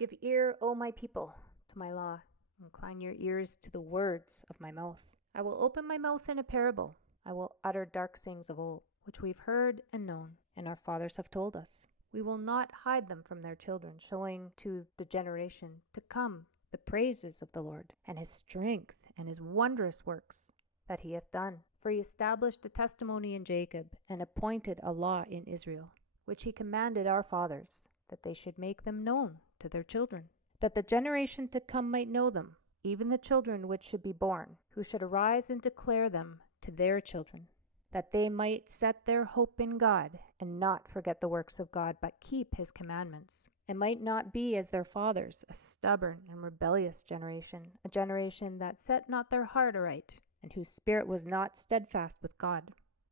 Give ear, O my people, to my law. Incline your ears to the words of my mouth. I will open my mouth in a parable. I will utter dark sayings of old, which we've heard and known, and our fathers have told us. We will not hide them from their children, showing to the generation to come the praises of the Lord, and his strength, and his wondrous works that he hath done. For he established a testimony in Jacob, and appointed a law in Israel, which he commanded our fathers, that they should make them known to their children, that the generation to come might know them, even the children which should be born, who should arise and declare them to their children, that they might set their hope in God, and not forget the works of God, but keep his commandments, and might not be as their fathers, a stubborn and rebellious generation, a generation that set not their heart aright, and whose spirit was not steadfast with God.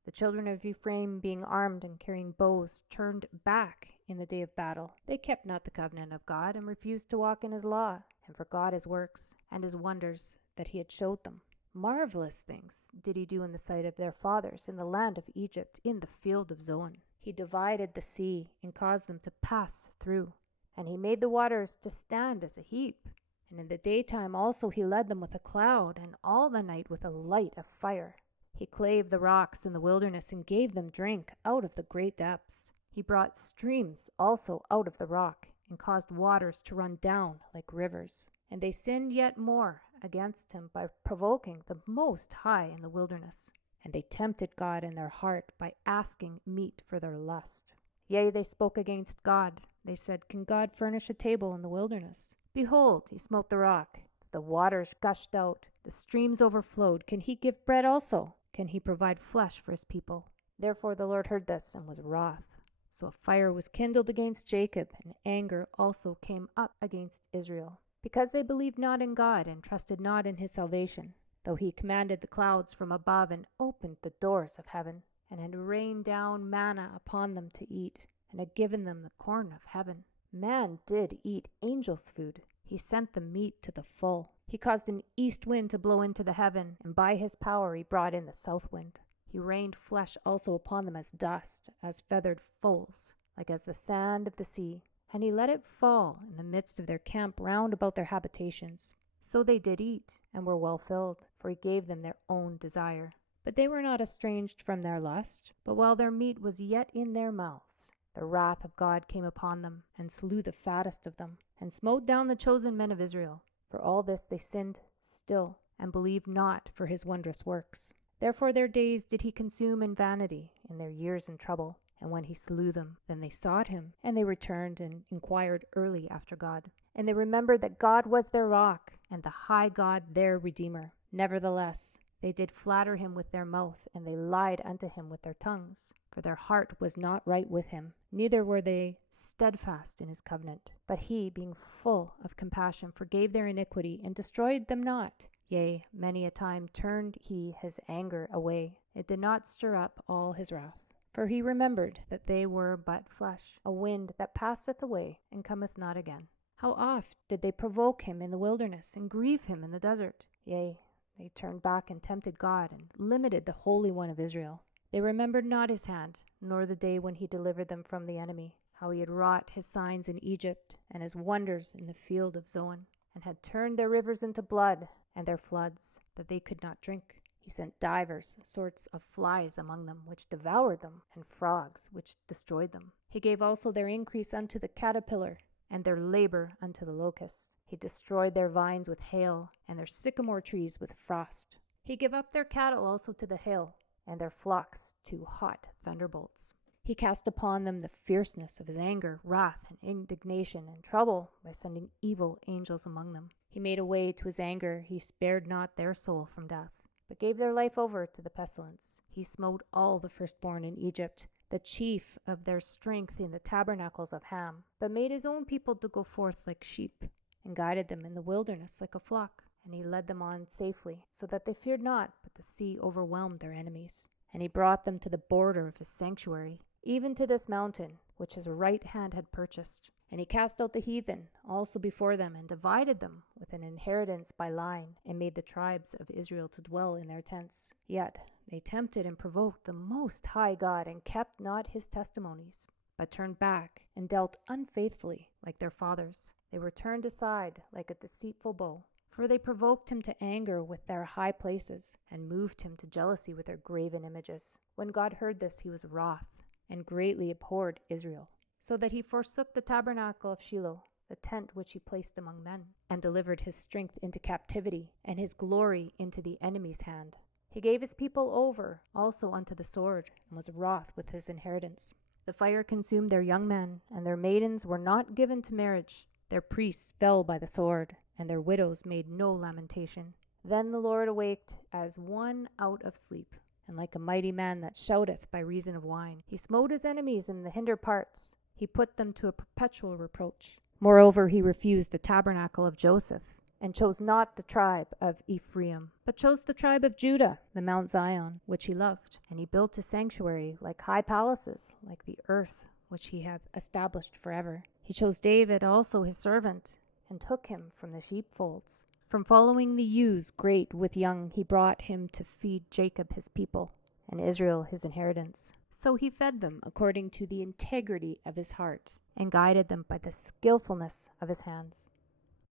The children of Ephraim, being armed and carrying bows, turned back in the day of battle. They kept not the covenant of God, and refused to walk in his law, and forgot his works, and his wonders that he had showed them. Marvelous things did he do in the sight of their fathers, in the land of Egypt, in the field of Zoan. He divided the sea, and caused them to pass through. And he made the waters to stand as a heap. And in the daytime also he led them with a cloud, and all the night with a light of fire. He clave the rocks in the wilderness, and gave them drink out of the great depths. He brought streams also out of the rock, and caused waters to run down like rivers. And they sinned yet more against him by provoking the Most High in the wilderness. And they tempted God in their heart by asking meat for their lust. Yea, they spoke against God. They said, Can God furnish a table in the wilderness? Behold, he smote the rock. The waters gushed out. The streams overflowed. Can he give bread also? Can he provide flesh for his people? Therefore the Lord heard this, and was wroth. So a fire was kindled against Jacob, and anger also came up against Israel, because they believed not in God, and trusted not in his salvation, though he commanded the clouds from above, and opened the doors of heaven, and had rained down manna upon them to eat, and had given them the corn of heaven. Man did eat angels' food. He sent them meat to the full. He caused an east wind to blow into the heaven, and by his power he brought in the south wind. He rained flesh also upon them as dust, as feathered foals, like as the sand of the sea. And he let it fall in the midst of their camp round about their habitations. So they did eat, and were well filled, for he gave them their own desire. But they were not estranged from their lust, but while their meat was yet in their mouths, the wrath of God came upon them, and slew the fattest of them, and smote down the chosen men of Israel. For all this they sinned still, and believed not for his wondrous works. Therefore their days did he consume in vanity, in their years in trouble. And when he slew them, then they sought him, and they returned and inquired early after God. And they remembered that God was their rock, and the high God their Redeemer. Nevertheless, they did flatter him with their mouth, and they lied unto him with their tongues. For their heart was not right with him, neither were they steadfast in his covenant. But he, being full of compassion, forgave their iniquity, and destroyed them not. Yea, many a time turned he his anger away. It did not stir up all his wrath. For he remembered that they were but flesh, a wind that passeth away, and cometh not again. How oft did they provoke him in the wilderness, and grieve him in the desert? Yea, they turned back and tempted God, and limited the Holy One of Israel. They remembered not his hand, nor the day when he delivered them from the enemy, how he had wrought his signs in Egypt, and his wonders in the field of Zoan, and had turned their rivers into blood, and their floods, that they could not drink. He sent divers sorts of flies among them, which devoured them, and frogs, which destroyed them. He gave also their increase unto the caterpillar, and their labor unto the locust. He destroyed their vines with hail, and their sycamore trees with frost. He gave up their cattle also to the hail, and their flocks to hot thunderbolts. He cast upon them the fierceness of his anger, wrath, and indignation, and trouble, by sending evil angels among them. He made a way to his anger. He spared not their soul from death, but gave their life over to the pestilence. He smote all the firstborn in Egypt, the chief of their strength in the tabernacles of Ham, but made his own people to go forth like sheep, and guided them in the wilderness like a flock. And he led them on safely, so that they feared not, but the sea overwhelmed their enemies. And he brought them to the border of his sanctuary, even to this mountain, which his right hand had purchased. And he cast out the heathen also before them, and divided them with an inheritance by line, and made the tribes of Israel to dwell in their tents. Yet they tempted and provoked the Most High God, and kept not his testimonies. but turned back and dealt unfaithfully like their fathers. They were turned aside like a deceitful bow. For they provoked him to anger with their high places, and moved him to jealousy with their graven images. When God heard this, he was wroth, and greatly abhorred Israel, so that he forsook the tabernacle of Shiloh, the tent which he placed among men, and delivered his strength into captivity, and his glory into the enemy's hand. He gave his people over also unto the sword, and was wroth with his inheritance. The fire consumed their young men, and their maidens were not given to marriage. Their priests fell by the sword, and their widows made no lamentation. Then the Lord awaked as one out of sleep, and like a mighty man that shouteth by reason of wine. He smote his enemies in the hinder parts. He put them to a perpetual reproach. Moreover, he refused the tabernacle of Joseph, and chose not the tribe of Ephraim, but chose the tribe of Judah, the Mount Zion, which he loved. And he built a sanctuary like high palaces, like the earth, which he hath established forever. He chose David also his servant, and took him from the sheepfolds. From following the ewes great with young, he brought him to feed Jacob his people, and Israel his inheritance. So he fed them according to the integrity of his heart, and guided them by the skillfulness of his hands.